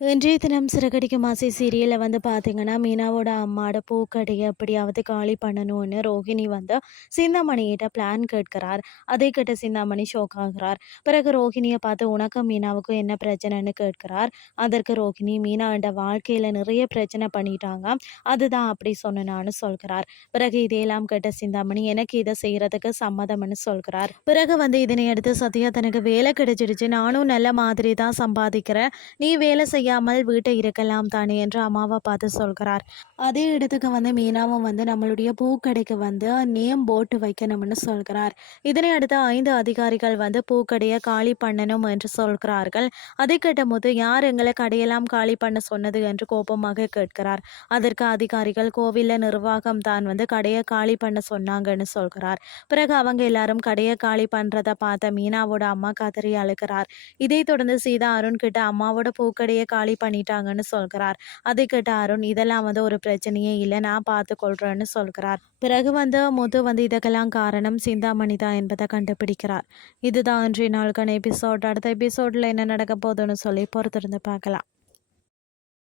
இன்றைய தினம் சிறகடிக்கும் மாசி சீரியலில் வந்து பார்த்தீங்கன்னா மீனாவோட அம்மாவோட பூக்கடையை எப்படியாவது காலி பண்ணணும்னு ரோஹிணி வந்து சிந்தாமணிகிட்ட பிளான் கேட்கிறார். அதை கேட்ட சிந்தாமணி ஷோக் ஆகிறார். பிறகு ரோஹிணியை பார்த்து உனக்கும் மீனாவுக்கும் என்ன பிரச்சனைன்னு கேட்கிறார். அதற்கு ரோஹிணி மீனா வாழ்க்கையில் நிறைய பிரச்சனை பண்ணிட்டாங்க. அதுதான் அப்படி சொன்னனான்னு சொல்கிறார். பிறகு இதையெல்லாம் கேட்ட சிந்தாமணி எனக்கு இதை செய்யறதுக்கு சம்மதம்னு சொல்கிறார். பிறகு வந்து இதனை அடுத்து சத்யா தனக்கு வேலை கிடைச்சிடுச்சு. நானும் நல்ல மாதிரி தான் சம்பாதிக்கிறேன். நீ வேலை செய்யாமல் வீட்டை இருக்கலாம் தானே என்று அம்மாவை பார்த்து சொல்கிறார். அதே இடத்துக்கு வந்து மீனாவும் வந்து நம்மளுடைய பூக்கடைக்கு வந்து நேம் போட்டு வைக்கணும்னு சொல்கிறார். இதனை அடுத்து ஐந்து அதிகாரிகள் வந்து பூக்கடையை காலி பண்ணணும் என்று சொல்கிறார்கள். அதை கேட்டபோது யார் எங்களை கடையெல்லாம் காலி பண்ண சொன்னது என்று கோபமாக கேட்கிறார். அதற்கு அதிகாரிகள் கோவிலில் நிர்வாகம் தான் வந்து கடையை காலி பண்ண சொன்னாங்கன்னு சொல்கிறார். பிறகு அவங்க எல்லாரும் கடையை காலி பண்ணுறத பார்த்த மீனாவோட அம்மா கதறி அழுகிறார். இதை தொடர்ந்து சீதா அருண் கிட்ட அம்மாவோட பூக்கடையை காலி பண்ணிட்டாங்கன்னு சொல்கிறார். அதை கேட்ட அருண் இதெல்லாம் வந்து ஒரு பிரச்சனையே இல்லை நான் பார்த்து கொள்றேன்னு சொல்கிறார். பிறகு வந்து முது வந்து இதுக்கெல்லாம் காரணம் சிந்தாமணி தான் என்பதை கண்டுபிடிக்கிறார். இதுதான் இன்றைய நாளுக்கான எபிசோட் அடுத்த எபிசோடில் என்ன நடக்க போகுதுன்னு சொல்லி பொறுத்திருந்து பார்க்கலாம்.